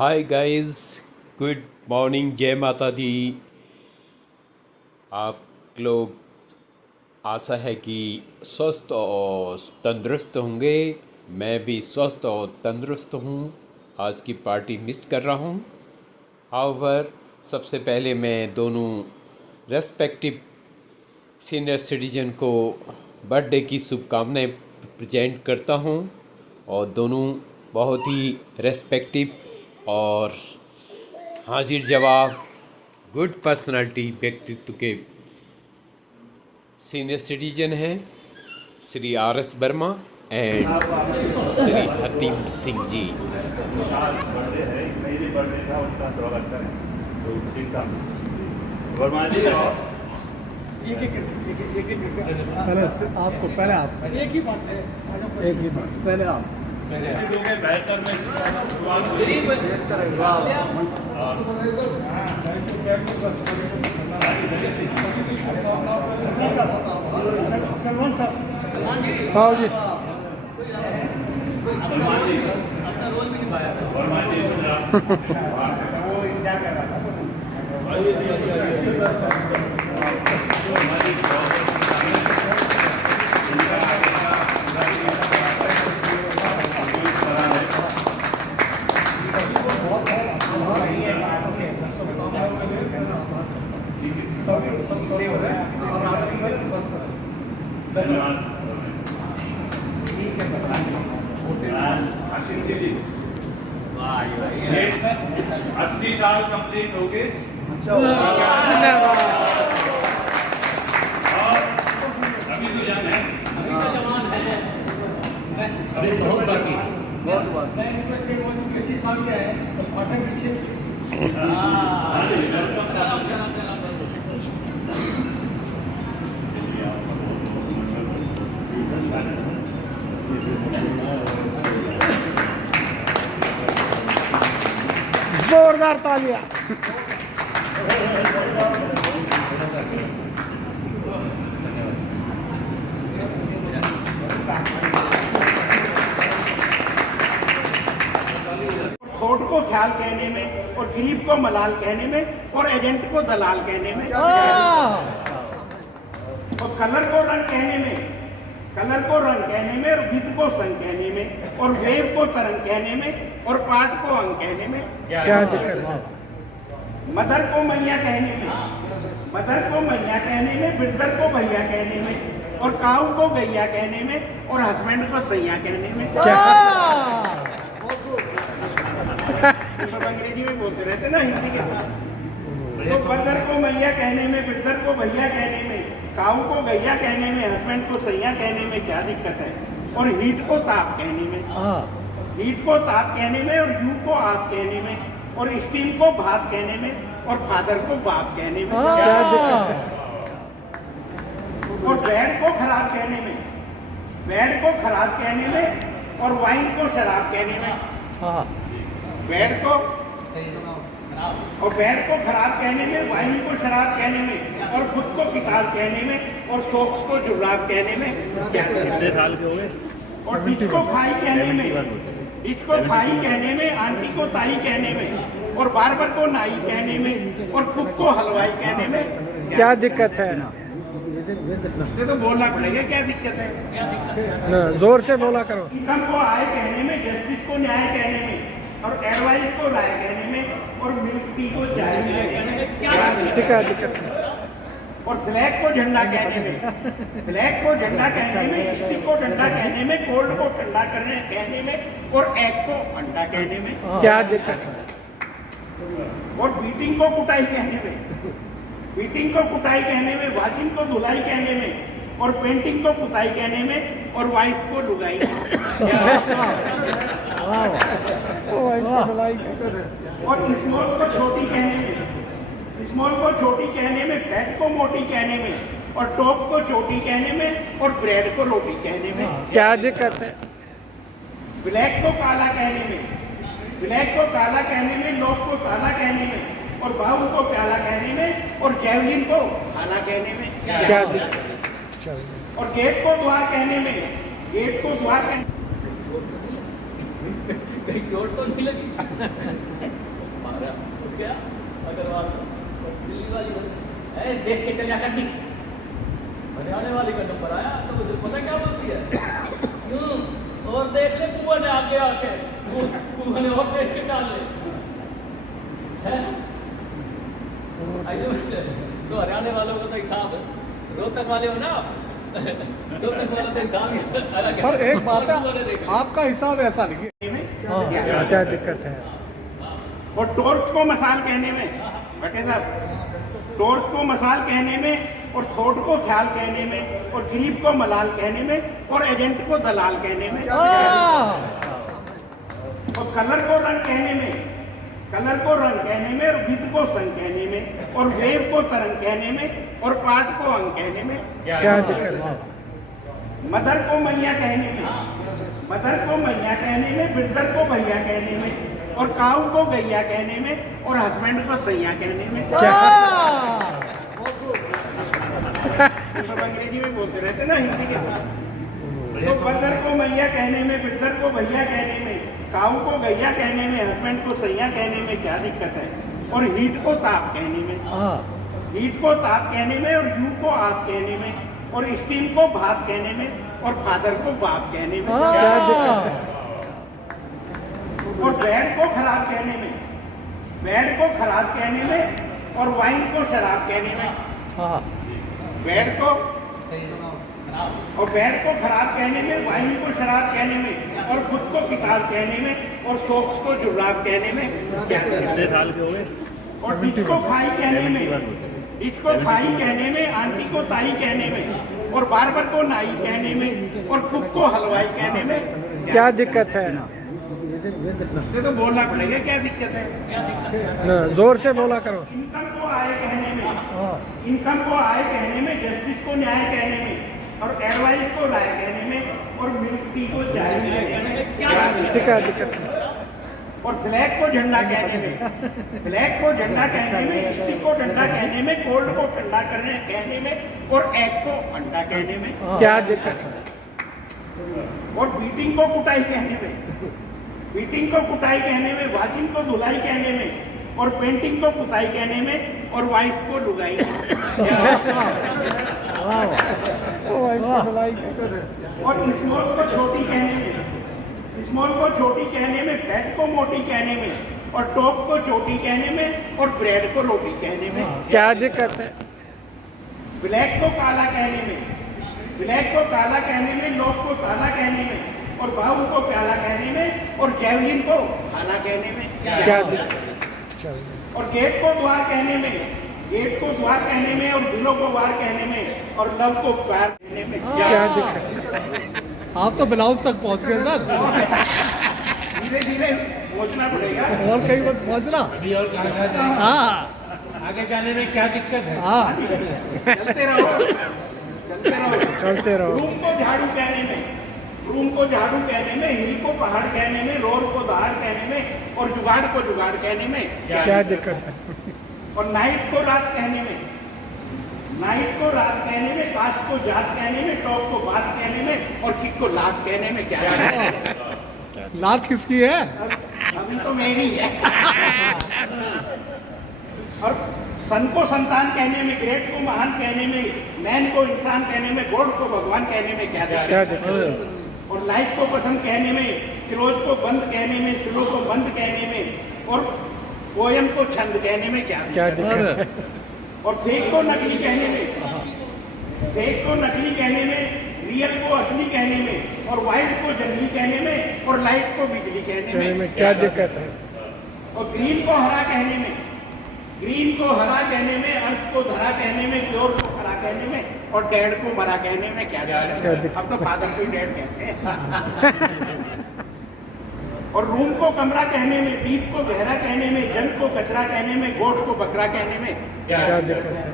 Hi guys, good morning, जय माता दी। आप लोग आशा है कि स्वस्थ और तंदुरुस्त होंगे। मैं भी स्वस्थ और तंदुरुस्त हूँ। आज की पार्टी मिस कर रहा हूँ। हाउएवर, सबसे पहले मैं दोनों रेस्पेक्टिव सीनियर सिटीजन को बर्थडे की शुभकामनाएं प्रेजेंट करता हूँ और दोनों बहुत ही रेस्पेक्टिव और हाजिर जवाब गुड पर्सनालिटी व्यक्तित्व के सीनियर सिटीजन हैं, श्री RS वर्मा एंड श्री हतीम सिंह जी। पहले आपको पहले आप एक ही बात पहले आप हाँ जी अस्सी साल कंप्लीट हो गए। अभी तो जवान है, अभी बहुत बाकी जोरदार तालियां। खोट को ख्याल कहने में और गरीब को मलाल कहने में और एजेंट को दलाल कहने में और कलर को रंग कहने में, कलर को रंग कहने में और विद को संग कहने में और वेव को तरंग कहने में और पाठ को अंग कहने में क्या दिक्कत है? मदर को मैया कहने में, मदर को मैया कहने में, बिल्डर को भैया कहने में और काऊ को गैया कहने में और हस्बैंड को सैया कहने में। सब अंग्रेजी में बोलते रहते ना, हिंदी के तो मदर को मैया कहने में, बिल्डर को भैया कहने में, काऊ को गैया कहने में, हस्बैंड को सैया कहने में क्या दिक्कत है? और हीट को ताप कहने में, हीट को ताप कहने में और यू को आप कहने में और स्टीम को भाप कहने में और फादर को बाप कहने में क्या दिक्कत है? और बैड को खराब कहने में, बैड को खराब कहने में और वाइन को शराब कहने में, बैड को और बैड को खराब कहने में, वाइन को शराब कहने में और खुद को किताब कहने में और सोक्स को जुर्राब कहने में क्या दिक्कत है? और डिच को खाई कहने में, डिच को खाई कहने में, आंटी को ताई कहने में और बार्बर को नाई कहने में और कुक को हलवाई कहने में क्या दिक्कत है? ये तो बोलना पड़ेगा, क्या दिक्कत है? जोर से बोला करो। इनकम को आय कहने में, जस्टिस को न्याय कहने में और एडवाइस को राय कहने में और मिल्क टी को चाय कहने में क्या दिक्कत है? और फ्लैग को झंडा कहने में, फ्लैग को झंडा कहने में, स्टिक को डंडा कहने में, कोल्ड को ठंडा करने कहने में और एग को अंडा कहने में क्या दिक्कत है? और बीटिंग को कुटाई कहने में, बीटिंग को कुटाई कहने में, वॉशिंग को धुलाई कहने में और पेंटिंग को पुताई कहने में और वाइफ को लुगाई और स्मॉल को छोटी कहने में, स्मॉल को छोटी कहने में, फैट को मोटी कहने में और टॉप को चोटी कहने में और ब्रेड को रोटी कहने में क्या दिक्कत है? ब्लैक को काला कहने में, ब्लैक को काला कहने में, लॉक को ताला कहने में और बाबू को प्याला कहने में और जैवलिन को खाना कहने में क्या दिक्कत? और गेट को द्वार कहने में, गेट को द्वार कहने कहीं चोट तो नहीं लगी मारा उठ गया अग्रवाल तो दिल्ली वाली है देख के चलिया करनी हरियाणा वाली का नंबर आया तो उसे पता क्या बोलती है और देख ले कुआ ने आगे आके कुआ ने और देख के डाल ले ऐसे तो हरियाणा वालों का तो हिसाब है रोहतक वाले हो ना रोहतक वाला तो हिसाब अलग है पर एक बात और कुआं ने है देखा। आपका हिसाब ऐसा नहीं है क्या दिक्कत है और टॉर्च को मसाल कहने में भट्टे साहब टॉर्च को मसाल कहने में और थोट को ख्याल कहने में और गरीब को मलाल कहने में और एजेंट को दलाल कहने में और कलर को रंग कहने में कलर को रंग कहने में और विद को संग कहने में और वेव को तरंग कहने में और पाठ को अंग कहने में क्या दिक्कत है मदर को मैया कहने में मदर को मैया कहने में बिरदर को भैया कहने में और काऊ को गैया कहने में और हस्बैंड को सैया कहने में सब अंग्रेजी में बोलते रहते ना हिंदी के तो मदर को मैया कहने में बिरदर को भैया कहने में काऊ को गैया कहने में हस्बैंड को सैया कहने में क्या दिक्कत है और हीट को ताप कहने में हीट को ताप कहने में और यू को आप कहने में और स्टीम को भाप कहने में और फादर को बाप कहने में क्या दिक्कत है और बेड को खराब कहने में बेड को खराब कहने में और वाइन को शराब कहने में बेड को और बेड को खराब कहने में वाइन को शराब कहने में और खुद को किताब कहने में और सोक्स को जुर्राब कहने में क्या और डिच को खाई कहने में डिच को खाई कहने में आंटी को ताई कहने में और बार्बर को नाई कहने में और कुक को हलवाई कहने में क्या दिक्कत है ये तो बोलना पड़ेगा क्या दिक्कत है जोर से बोला करो इनकम को आय कहने में इनकम को आय कहने में जस्टिस को न्याय कहने में और एडवाइस को राय कहने में और मिल्क टी को चाय कहने में क्या दिक्कत है और फ्लैग को झंडा कहने में फ्लैग को झंडा कहने में स्टिक को डंडा कहने में कोल्ड को ठंडा करने कहने में और एग को अंडा कहने में क्या दिक्कत है और बीटिंग को कुटाई कहने में बीटिंग को कुटाई कहने में वॉशिंग को धुलाई कहने में और पेंटिंग को पुताई कहने में और वाइफ को लुगाई और स्मॉल को छोटी कहने में स्मॉल को छोटी कहने में फैट को मोटी कहने में और टॉप को चोटी कहने में और ब्रेड को रोटी कहने में क्या दिक्कत है ब्लैक को काला कहने में ब्लैक को काला कहने में लॉक को ताला कहने में और बाबू को प्याला कहने में और जैवलिन को खाना कहने में क्या दिक्कत और गेट को द्वार कहने में गेट को द्वार कहने में और दिलों को वार कहने में और लव को प्यार कहने में क्या दिक्कत है आप तो ब्लाउज तक पहुंच गए सर धीरे धीरे पहुंचना पड़ेगा और कहीं मत पहुंचना अभी और कहाँ जाना है? हाँ आगे जाने में क्या दिक्कत है? हाँ चलते रहो चलते रहो रूम को झाड़ू कहने में रूम को झाड़ू कहने में हिल को पहाड़ कहने में रोड को दहाड़ कहने में और जुगाड़ को जुगाड़ कहने में क्या दिक्कत है और नाइट को रात कहने में नाइट को रात कहने में कास्ट को जात कहने में टॉप को बात कहने में और किक को लात कहने में क्या लात किसकी है अभी तो मेरी है और सन को संतान कहने में ग्रेट को महान कहने में मैन को इंसान कहने में गॉड को भगवान कहने में क्या दिक्कत है और लाइफ को पसंद कहने में क्लोज को बंद कहने में स्लो को बंद कहने में और पोयम को छंद कहने में क्या दिक्कत है और फेक को नकली कहने में फेक को नकली कहने में रियल को असली कहने में और वाइल्ड को जंगली कहने में और लाइट को बिजली कहने में क्या दिक्कत है और ग्रीन को हरा कहने में ग्रीन को हरा कहने में अर्थ को धरा कहने में प्योर को हरा कहने में और डैड को मरा कहने में क्या दिक्कत? अब तो फादर को ही डैड कहते हैं और रूम को कमरा कहने में डीप को गहरा कहने में जंग को कचरा कहने में गोट को बकरा कहने में क्या दिक्कत है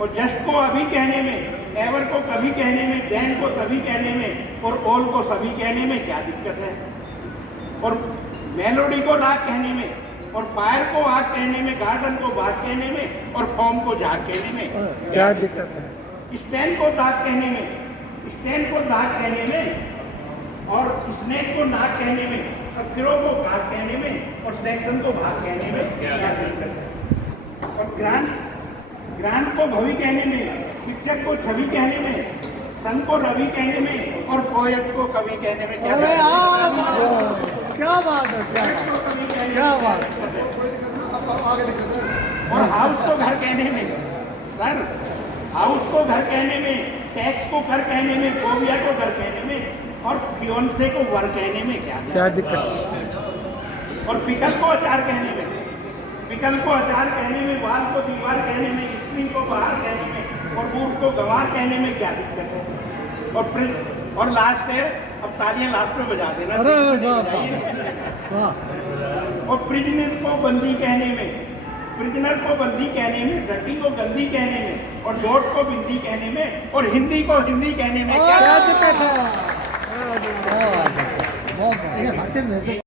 और जस्ट को अभी कहने में एवर को कभी कहने में देन को तभी कहने में और ऑल को सभी कहने में क्या दिक्कत है और मेलोडी को राग कहने में और फायर को आग कहने में गार्डन को बाग कहने में और फॉर्म को झाग कहने में क्या दिक्कत है स्टैन को दाग कहने में स्टैन को दाग कहने में और स्नेक को नाक कहने में अब गिरोह को भाग कहने में और सेक्शन को भाग कहने में क्या दिक्कत है? और ग्रांट को भवि कहने में, शिक्षक को छवि कहने में, सन को रवि कहने में और पोएट को कवि कहने में क्या अरे दिक्कत यार, है? क्या बात है, क्या पोएट को कवि कहने में क्या क्या बात दिक्कत है? और हाउस को घर कहने में, सर हाउस को घर कहने में, टैक्स को घर कहने में, फोबिया को घर कहने में और फियोन्से को वर कहने में क्या दिक्कत है? और पिकल को अचार कहने में, पिकल को अचार कहने में, वाल को दीवार कहने में, स्प्रिंग को बाहर कहने में और बूट को गवार कहने में क्या दिक्कत है? और प्रिंस और लास्ट है, अब तालियां लास्ट में बजा देना। अरे बजाइए। वाह, और प्रिजनर को बंदी कहने में, प्रिजनर को बंदी कहने में, डटी को गंदी कहने में और डोट को बिंदी कहने में और हिंदी को हिंदी कहने में क्या क्या दिक्कत है? बहुत